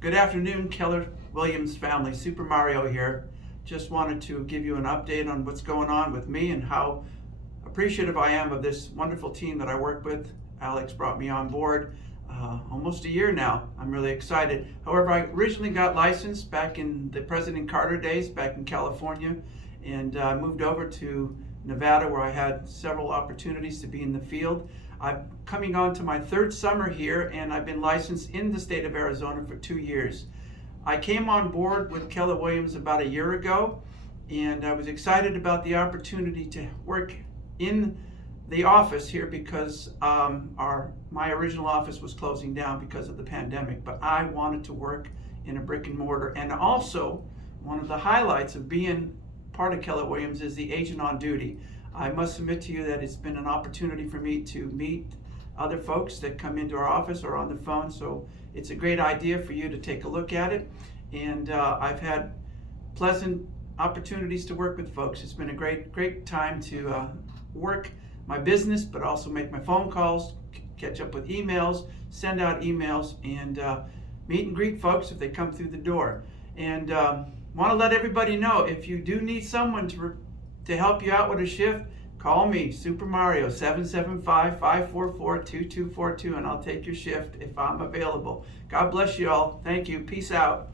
Good afternoon, Keller Williams family. Super Mario here. Just wanted to give you an update on what's going on with me and how appreciative I am of this wonderful team that I work with. Alex brought me on board almost a year now. I'm really excited. However, I originally got licensed back in the President Carter days, back in California, and moved over to Nevada, where I had several opportunities to be in the field. I'm coming on to my third summer here, and I've been licensed in the state of Arizona for 2 years. I came on board with Keller Williams about a year ago, and I was excited about the opportunity to work in the office here because my original office was closing down because of the pandemic, but I wanted to work in a brick and mortar. And also, one of the highlights of being part of Keller Williams is the agent on duty. I must admit to you that it's been an opportunity for me to meet other folks that come into our office or on the phone, so it's a great idea for you to take a look at it. And I've had pleasant opportunities to work with folks. It's been a great time to work my business, but also make my phone calls, catch up with emails, send out emails, and meet and greet folks if they come through the door. And want to let everybody know, if you do need someone to help you out with a shift, call me, Super Mario, 775-544-2242, and I'll take your shift if I'm available. God bless you all. Thank you. Peace out.